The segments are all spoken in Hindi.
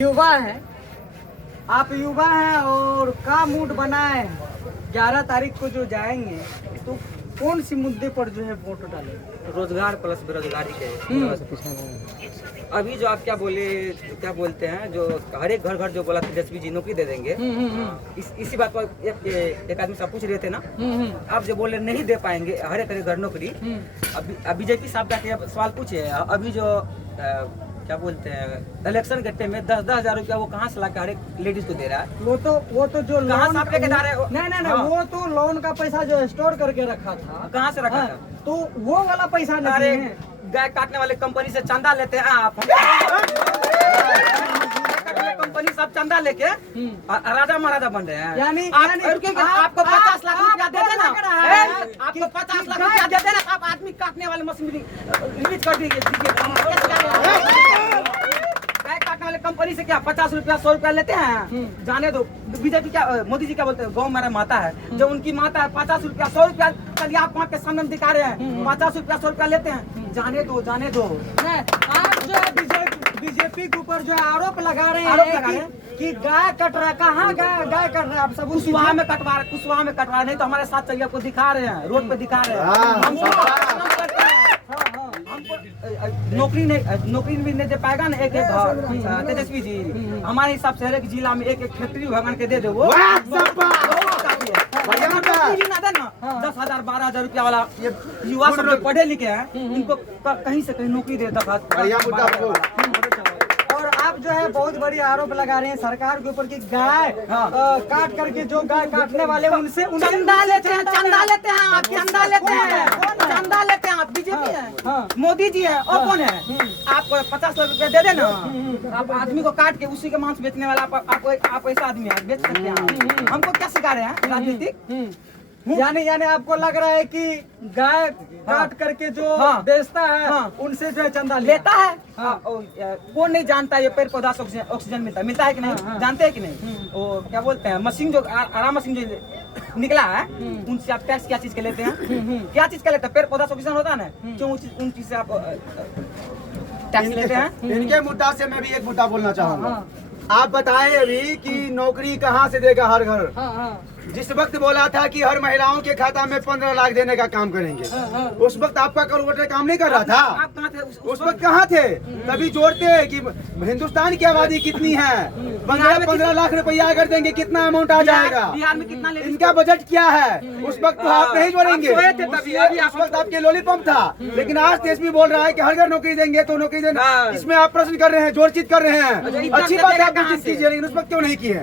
युवा है, आप युवा हैं और का मूड बनाए 11 तारीख को जो जाएंगे तो कौन सी मुद्दे पर जो है वोट डालें? रोजगार प्लस बेरोजगारी के। अभी जो आप क्या बोलते हैं, जो हर एक घर जो बोला तेजस्वी जी नौकरी दे देंगे, इसी बात पर एक आदमी साहब पूछ रहे थे ना, आप जो बोले नहीं दे पाएंगे हर एक घर नौकरी। अब बीजेपी साहब का सवाल पूछे, अभी जो क्या बोलते हैं इलेक्शन के टाइम में 10-10 हजार रुपया वो कहाँ से ला के हर एक लेडीज को दे रहा है? वो तो जो लोन आप लेके जा रहे हो, नहीं वो तो लोन का पैसा जो स्टोर करके रखा था, कहाँ से रखा था? तो वो वाला पैसा नहीं है। गाय काटने वाले कंपनी से चंदा लेते हैं आप, कंपनी सब चंदा लेके राजा महाराजा बन रहे हैं। यानी आपको 50 लाख रुपया दे देना, आपको 50 लाख रुपया दे देना, आप आदमी काटने वाले मशीन रिलीज कर दीजिए। गाय काटने वाले कंपनी से क्या 50 रुपया 100 रुपया लेते हैं? जाने दो। बीजेपी क्या, मोदी जी क्या बोलते हैं, गौ मेरा माता है, जो उनकी माता है 50 रुपया 100 रुपया कल आप वहाँ के सामने दिखा रहे हैं, 50 रुपया 100 रुपया लेते हैं। जाने दो आप जो है बीजेपी के ऊपर जो आरोप लगा रहे हैं कि गाय कट रहा है। कहाँ गाय कट रहा है? आप सब कुशवाहा में कटवा नहीं तो हमारे साथ चलिए, आपको दिखा रहे हैं, रोड पे दिखा रहे हैं। नौकरी भी नहीं दे पाएगा ना एक तेजस्वी जी। हमारे हिसाब से हर एक जिला में एक फैक्ट्री भगवान के दे दे, वो ना 10,000 12,000 रुपया वाला युवा सब जो पढ़े लिखे हैं, इनको कहीं से कहीं नौकरी दे 10,000। और आप जो है बहुत बड़ी आरोप लगा रहे हैं सरकार के ऊपर कि गाय काट करके जो गाय काटने वाले उनसे चंदा लेते हैं आप। बीजेपी है, मोदी जी है, और कौन है? आप 50 लाख रुपया दे देना, आप आदमी को काट के उसी के मांस बेचने वाला आप ऐसा आदमी है, बेच सकते हैं। हमको क्या सिखा रहे हैं राजनीतिक? यानी आपको लग रहा है कि गाय काट करके जो बेचता है उनसे जो है चंदा लेता है। वो नहीं जानता ये पेड़ पौधा से ऑक्सीजन मिलता है कि नहीं, जानते हैं कि नहीं? वो क्या बोलते हैं मशीन जो आराम मशीन जो निकला है, उनसे आप टैक्स क्या चीज के लेते हैं? क्या चीज का लेते हैं? पेड़ पौधा से ऑक्सीजन होता है ना, क्यों उन चीज से आप टैक्स लेते हैं? इनके मुद्दा से मैं भी एक मुद्दा बोलना चाहूँगा। आप बताएं अभी कि नौकरी कहाँ से देगा हर घर? जिस वक्त बोला था कि हर महिलाओं के खाता में 15 लाख देने का काम करेंगे, उस वक्त आपका करोड़ काम नहीं कर रहा था? आप कहाँ थे उस वक्त? कहाँ थे? तभी जोड़ते कि हिंदुस्तान की आबादी कितनी है, 15 लाख रुपया अगर देंगे कितना अमाउंट आ जाएगा? बिहार में कितना इनका बजट क्या है? उस वक्त तो आप नहीं जोड़ेंगे, उस वक्त आपके लॉलीपॉप था। लेकिन आज तेजस्वी बोल रहा है कि हर घर नौकरी देंगे तो नौकरी देना, इसमें आप प्रश्न कर रहे हैं, जोड़चित कर रहे हैं। अच्छी बात है, आप जोड़चित कीजिए, लेकिन उस वक्त क्यों नहीं किए?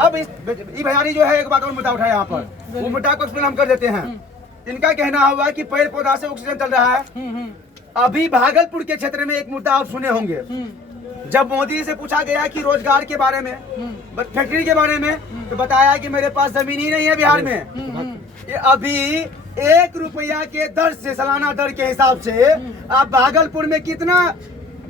अब इस भैयारी जो है एक बात और मुद्दा उठाया यहाँ पर, वो मुद्दा को एक्सप्लेन हम कर देते हैं। इनका कहना हुआ कि पेड़ पौधा से ऑक्सीजन चल रहा है। अभी भागलपुर के क्षेत्र में एक मुद्दा आप सुने होंगे, जब मोदी से पूछा गया कि रोजगार के बारे में, फैक्ट्री के बारे में, तो बताया कि मेरे पास जमीन ही नहीं है बिहार में। ये अभी 1 रुपया के दर से, सालाना दर के हिसाब से आप भागलपुर में कितना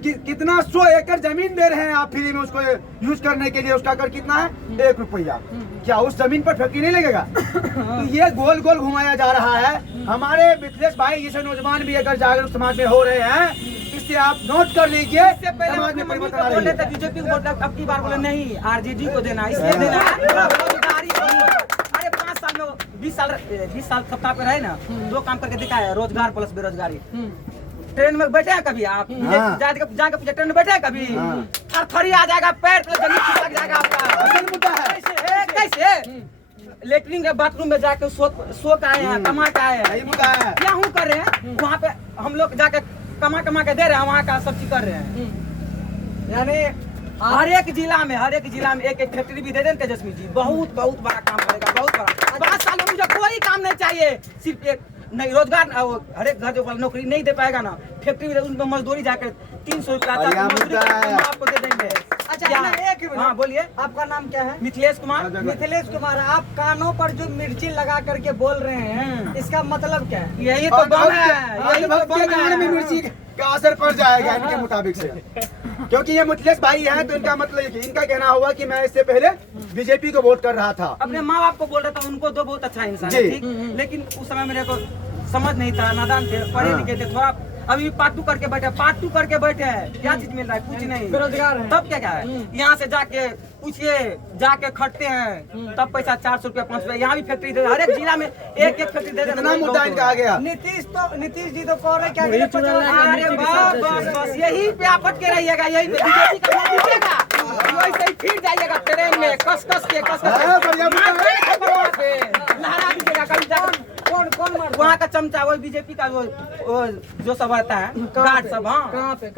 100 एकड़ जमीन दे रहे हैं आप फ्री में उसको यूज करने के लिए। उसका कर कितना है? 1 रुपया। क्या उस जमीन पर फैक्ट्री नहीं लगेगा? तो ये गोल गोल घुमाया जा रहा है। हमारे मिथिलेश भाई जैसे नौजवान भी अगर जागरूक समाज में हो रहे हैं, इससे आप नोट कर लीजिए। समाज में परिवर्तन आ रही है। बीजेपी को अब की बार बोले नहीं, आरजेडी को देना, इसलिए देना है। अरे 5 साल में 20 साल सत्ता पे रहे ना, 2 काम करके दिखाया, रोजगार प्लस बेरोजगारी। ट्रेन में बैठे हैं कभी आप? जाके पूछे ट्रेन में बैठे हैं कभी? थरथरी आ जाएगा, पैर जमीन खिसक जाएगा आपका। मुद्दा है कैसे? लेटरिन के बाथरूम में जाके सो के आए हैं, कमा के आए हैं, क्या हूँ कर रहे हैं? वहाँ पे हम लोग जाके कमा के दे रहे हैं, वहाँ का सब चीज कर रहे हैं। यानी हर एक जिला में एक फैक्ट्री भी दे दें तेजस्वी जी, बहुत बड़ा काम करेगा, बहुत बड़ा। 5 साल में मुझे कोई काम नहीं चाहिए, सिर्फ एक नहीं रोजगार, हर एक घर जो नौकरी नहीं दे पाएगा ना, फैक्ट्री में उनको मजदूरी जाकर 300 रुपया आपको दे देंगे। अच्छा, हाँ बोलिए, आपका नाम क्या है? मिथिलेश कुमार। आप कानों पर जो मिर्ची लगा करके बोल रहे हैं, इसका मतलब क्या है? यही तो गम है, मिर्ची का असर पड़ जाएगा इनके मुताबिक से, क्योंकि ये मिथिलेश भाई है। तो इनका मतलब इनका कहना हुआ कि मैं इससे पहले बीजेपी को वोट कर रहा था। अपने माँ बाप को बोल रहा था, उनको तो बहुत अच्छा इंसान है, ठीक, लेकिन उस समय मेरे को समझ नहीं था, नादान थे, पढ़े लिखे थे, थोड़ा अभी पार्ट 2 करके बैठे, पार्ट 2 करके बैठे हैं, क्या चीज मिल रहा है? कुछ नहीं, बेरोजगार है। तब क्या है? यहाँ से जाके पूछिए, जाके खटते हैं तब पैसा 400 रुपया 500 रुपया। यहाँ भी फैक्ट्री दे, हर एक जिला में एक फैक्ट्री दे देना। इतना मुद्दा इनका आ गया। नीतीश जी तो कह रहे क्या कि 50 अरे बस यही पे आप अटके रहिएगा, यही पे बीजेपी का वोट दीजिएगा, वैसे ही फिर जाइएगा ट्रेन में कस के बढ़िया लहरा दीजिएगा। कभी जाकर कौन वहाँ का चमचा, वो बीजेपी का वो जो सब रहता है गार्ड सब, हाँ कहाँ पे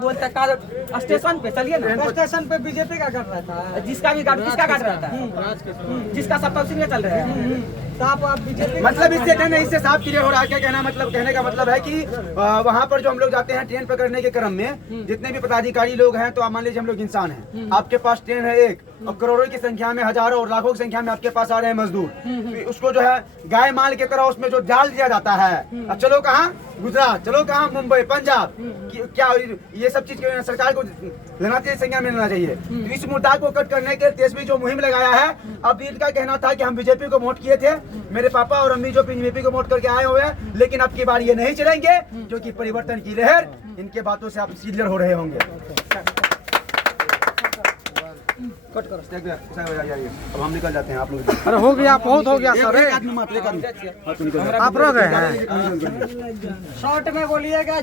बोलते हैं स्टेशन पे, चलिए ना स्टेशन पे बीजेपी का कर रहता है। जिसका भी गार्ड, किसका गार्ड रहता है, जिसका सब उसी में चल रहा है। तो आप बीजेपी मतलब इससे नहीं, इससे साफ क्लियर हो रहा है क्या कहना, मतलब कहने का मतलब है कि वहाँ पर जो हम लोग जाते हैं ट्रेन पकड़ने के क्रम में जितने भी पदाधिकारी लोग हैं, तो आप मान लीजिए हम लोग इंसान हैं, आपके पास ट्रेन है एक और करोड़ों की संख्या में, हजारों और लाखों की संख्या में आपके पास आ रहे हैं मजदूर, तो उसको जो है गाय माल की तरह उसमें जो डाल दिया जाता है। अब चलो कहाँ गुजरात, चलो कहाँ मुंबई, पंजाब, क्या ये सब चीज सरकार को लेना चाहिए, संज्ञान में लेना चाहिए। तो इस मुद्दा को कट करने के तेजस्वी जो मुहिम लगाया है, अब इनका कहना था कि हम बीजेपी को वोट किए थे, मेरे पापा और अम्मी जो बीजेपी को वोट करके आए हुए हैं, लेकिन अब की बार ये नहीं चलेंगे क्योंकि परिवर्तन की लहर, इनके बातों से आप क्लियर हो रहे होंगे। कट करो, अब हम निकल जाते हैं, आप लोग। अरे हो गया, बहुत हो गया सर। एक आदमी मत, एक आदमी। आप रह गए हैं। शॉर्ट में बोलिएगा।